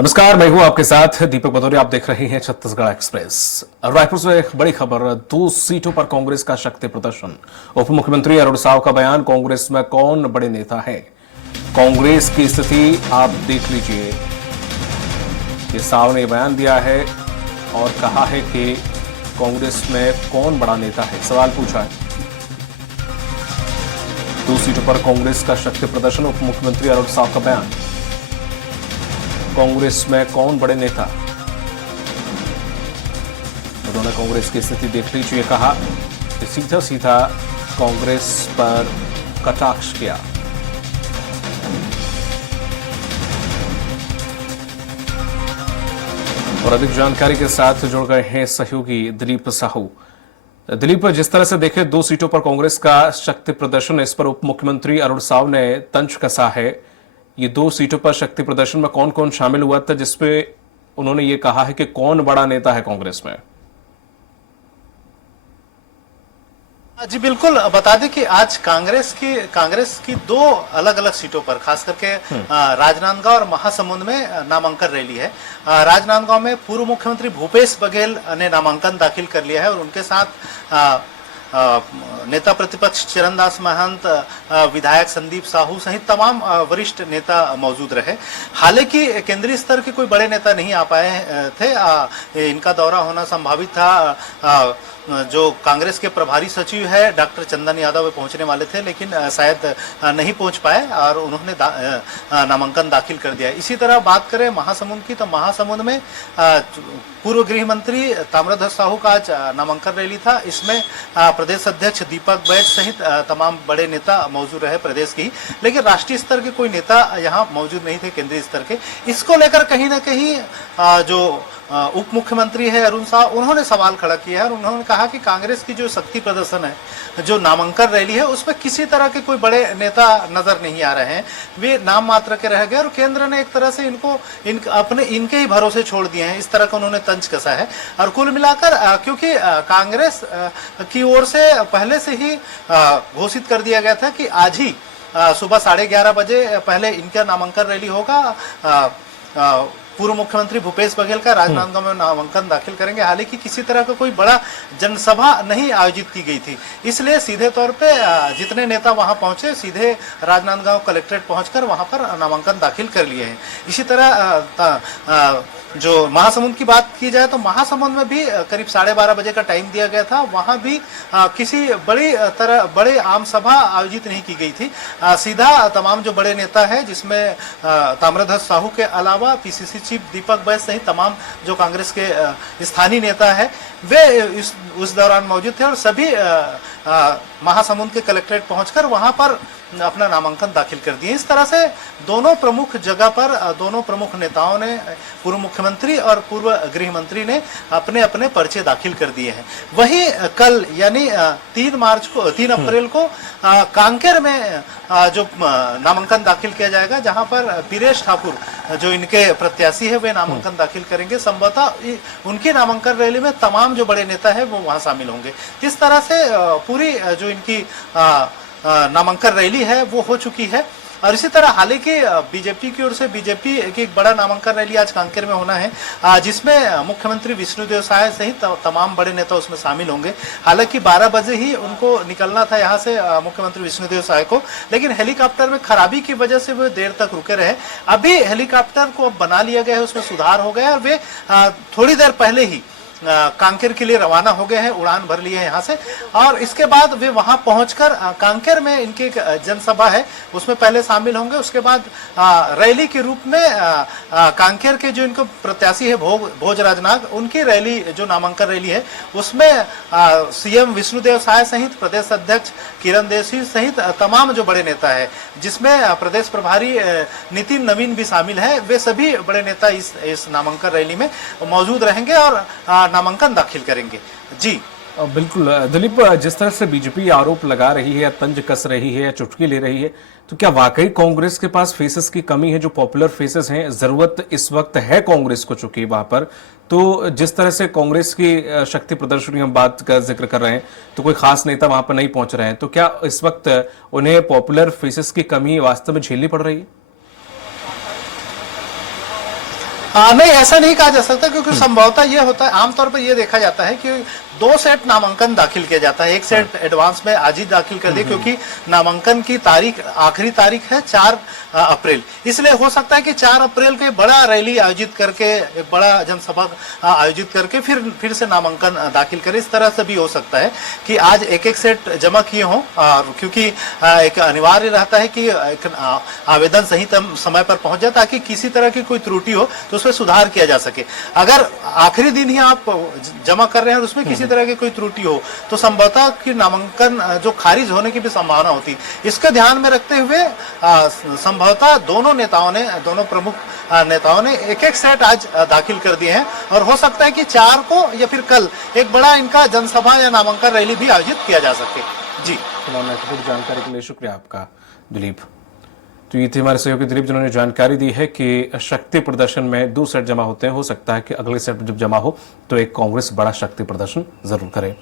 नमस्कार, मैं हूं आपके साथ दीपक भदौरिया। आप देख रहे हैं छत्तीसगढ़ एक्सप्रेस। रायपुर से एक बड़ी खबर, 2 सीटों पर कांग्रेस का शक्ति प्रदर्शन। उप मुख्यमंत्री अरुण साव का बयान, कांग्रेस में कौन बड़े नेता है। कांग्रेस की स्थिति आप देख लीजिए। ये साव ने बयान दिया है और कहा है कि कांग्रेस में कौन बड़ा नेता है, सवाल पूछा है। 2 सीटों पर कांग्रेस का शक्ति प्रदर्शन, उप मुख्यमंत्री अरुण साव का बयान। कांग्रेस में कौन बड़े नेता। उन्होंने कांग्रेस की स्थिति देख लीजिए, कहा कि सीधा सीधा कांग्रेस पर कटाक्ष किया। और अधिक जानकारी के साथ जुड़ गए हैं सहयोगी दिलीप साहू। दिलीप, जिस तरह से देखें 2 सीटों पर कांग्रेस का शक्ति प्रदर्शन, इस पर उप मुख्यमंत्री अरुण साव ने तंज कसा है। ये 2 सीटों पर शक्ति प्रदर्शन में कौन कौन शामिल हुआ था, जिसपे उन्होंने ये कहा है कि कौन बड़ा नेता है कांग्रेस में। जी बिल्कुल, बता दें कि आज कांग्रेस की 2 अलग अलग सीटों पर, खास करके राजनांदगांव और महासमुंद में नामांकन रैली है। राजनांदगांव में पूर्व मुख्यमंत्री भूपेश बघेल ने नामांकन दाखिल कर लिया है और उनके साथ नेता प्रतिपक्ष चरणदास महंत, विधायक संदीप साहू सहित तमाम वरिष्ठ नेता मौजूद रहे। हालांकि केंद्रीय स्तर के कोई बड़े नेता नहीं आ पाए थे। इनका दौरा होना संभावित था। जो कांग्रेस के प्रभारी सचिव है डॉक्टर चंदन यादव वे पहुंचने वाले थे, लेकिन शायद नहीं पहुंच पाए और उन्होंने नामांकन दाखिल कर दिया। इसी तरह बात करें महासमुंद की, तो महासमुंद में पूर्व गृह मंत्री ताम्रध्वज साहू का आज नामांकन रैली था। इसमें प्रदेश अध्यक्ष दीपक बैज सहित तमाम बड़े नेता मौजूद रहे प्रदेश की, लेकिन राष्ट्रीय स्तर के कोई नेता यहाँ मौजूद नहीं थे, केंद्रीय स्तर के। इसको लेकर कहीं ना कहीं जो उप मुख्यमंत्री है अरुण साव, उन्होंने सवाल खड़ा किया है और उन्होंने कहा कि कांग्रेस की जो शक्ति प्रदर्शन है, जो नामांकन रैली है, उसमें किसी तरह के कोई बड़े नेता नजर नहीं आ रहे हैं। वे नाम मात्र के रह गए और केंद्र ने एक तरह से इनके ही भरोसे छोड़ दिए हैं, इस तरह का उन्होंने तंज कसा है। और कुल मिलाकर क्योंकि कांग्रेस की ओर से पहले से ही घोषित कर दिया गया था कि आज ही सुबह 11:30 बजे पहले इनका नामांकन रैली होगा। पूर्व मुख्यमंत्री भूपेश बघेल का राजनांदगांव में नामांकन दाखिल करेंगे। हालांकि किसी तरह का कोई बड़ा जनसभा नहीं आयोजित की गई थी, इसलिए सीधे तौर पे जितने नेता वहां पहुंचे, सीधे राजनांदगांव कलेक्ट्रेट पहुंचकर वहां पर नामांकन दाखिल कर लिए हैं। इसी तरह जो महासमुंद की बात की जाए तो महासमुंद में भी करीब 12:30 बजे का टाइम दिया गया था। वहां भी किसी बड़े आम सभा आयोजित नहीं की गई थी। सीधा तमाम जो बड़े नेता है, जिसमें ताम्रध्वज साहू के अलावा पीसीसी चीफ दीपक बैज सहित तमाम जो कांग्रेस के स्थानीय नेता है, वे उस दौरान मौजूद थे और सभी महासमुंद के कलेक्ट्रेट पहुंचकर वहां पर अपना नामांकन दाखिल कर दिए। इस तरह से दोनों प्रमुख जगह पर दोनों प्रमुख नेताओं ने, पूर्व मुख्यमंत्री और पूर्व गृह मंत्री ने अपने अपने पर्चे दाखिल कर दिए हैं। वहीं कल यानी 3 अप्रैल को कांकेर में जो नामांकन दाखिल किया जाएगा, जहां पर बीरेश ठाकुर जो इनके प्रत्याशी है वे नामांकन दाखिल करेंगे। संभवतः उनकी नामांकन रैली में तमाम जो बड़े नेता है वो वहां शामिल होंगे। इस तरह से पूरी जो इनकी नामांकन रैली है वो हो चुकी है। और इसी तरह हालांकि बीजेपी की ओर से बीजेपी की एक बड़ा नामांकन रैली आज कांकेर में होना है, जिसमें मुख्यमंत्री विष्णुदेव साय सहित तमाम बड़े नेता उसमें शामिल होंगे। हालांकि 12 बजे ही उनको निकलना था यहाँ से मुख्यमंत्री विष्णुदेव साय को, लेकिन हेलीकॉप्टर में खराबी की वजह से वे देर तक रुके रहे। अभी हेलीकॉप्टर को बना लिया गया है, उसमें सुधार हो गया और वे थोड़ी देर पहले ही कांकेर के लिए रवाना हो गए हैं, उड़ान भर लिए हैं यहाँ से। और इसके बाद वे वहां पहुंचकर कांकेर में इनकी एक जनसभा है उसमें पहले शामिल होंगे। उसके बाद रैली के रूप में कांकेर के जो इनको प्रत्याशी है भोजराज नाग, उनकी रैली जो नामांकन रैली है उसमें सीएम विष्णुदेव साय सहित प्रदेश अध्यक्ष किरण देशी सहित तमाम जो बड़े नेता है, जिसमें प्रदेश प्रभारी नितिन नवीन भी शामिल है, वे सभी बड़े नेता इस नामांकन रैली में मौजूद रहेंगे और नामांकन दाखिल करेंगे। जी बिल्कुल दिलीप, जिस तरह से बीजेपी आरोप लगा रही है, तंज कस रही है या चुटकी ले रही है, तो क्या वाकई कांग्रेस के पास फेसेस की कमी है? जो पॉपुलर फेसेस हैं, जरूरत इस वक्त है कांग्रेस को, चुकी वहां पर। तो जिस तरह से कांग्रेस की शक्ति प्रदर्शन की हम बात का जिक्र कर रहे हैं, तो कोई खास नेता वहां पर नहीं पहुंच रहे हैं, तो क्या इस वक्त उन्हें पॉपुलर फेसेस की कमी वास्तव में झेलनी पड़ रही है? नहीं, ऐसा नहीं कहा जा सकता, क्योंकि संभवतः ये होता है, आमतौर पर ये देखा जाता है कि 2 सेट नामांकन दाखिल किया जाता है। एक सेट एडवांस में आज ही दाखिल कर दिए, क्योंकि नामांकन की तारीख, आखिरी तारीख है 4 अप्रैल। इसलिए हो सकता है कि 4 अप्रैल को बड़ा रैली आयोजित करके, एक बड़ा जनसभा आयोजित करके फिर से नामांकन दाखिल करें। इस तरह से भी हो सकता है कि आज एक सेट जमा किए हों, क्योंकि एक अनिवार्य रहता है कि एक आवेदन सही समय पर पहुंच जाए, ताकि किसी तरह की कोई त्रुटि हो तो उसमें सुधार किया जा सके। अगर आखिरी दिन ही आप जमा कर रहे हैं और उसमें किसी तरह की कोई त्रुटि हो तो संभवतः कि नामांकन जो खारिज होने की भी संभावना होती है। इसको ध्यान में रखते हुए संभवतः दोनों प्रमुख नेताओं ने एक सेट आज दाखिल कर दिए हैं, और हो सकता है कि 4 को या फिर कल एक बड़ा इनका जनसभा या नामांकन रैली भी आयोजित किया जा सके। जी, तमाम महत्वपूर्ण जानकारी के लिए शुक्रिया आपका दिलीप। तो ये थे हमारे सहयोगी दिलीप, जिन्होंने जानकारी दी है कि शक्ति प्रदर्शन में 2 सेट जमा होते हैं। हो सकता है कि अगले सेट जब जमा हो तो एक कांग्रेस बड़ा शक्ति प्रदर्शन जरूर करे।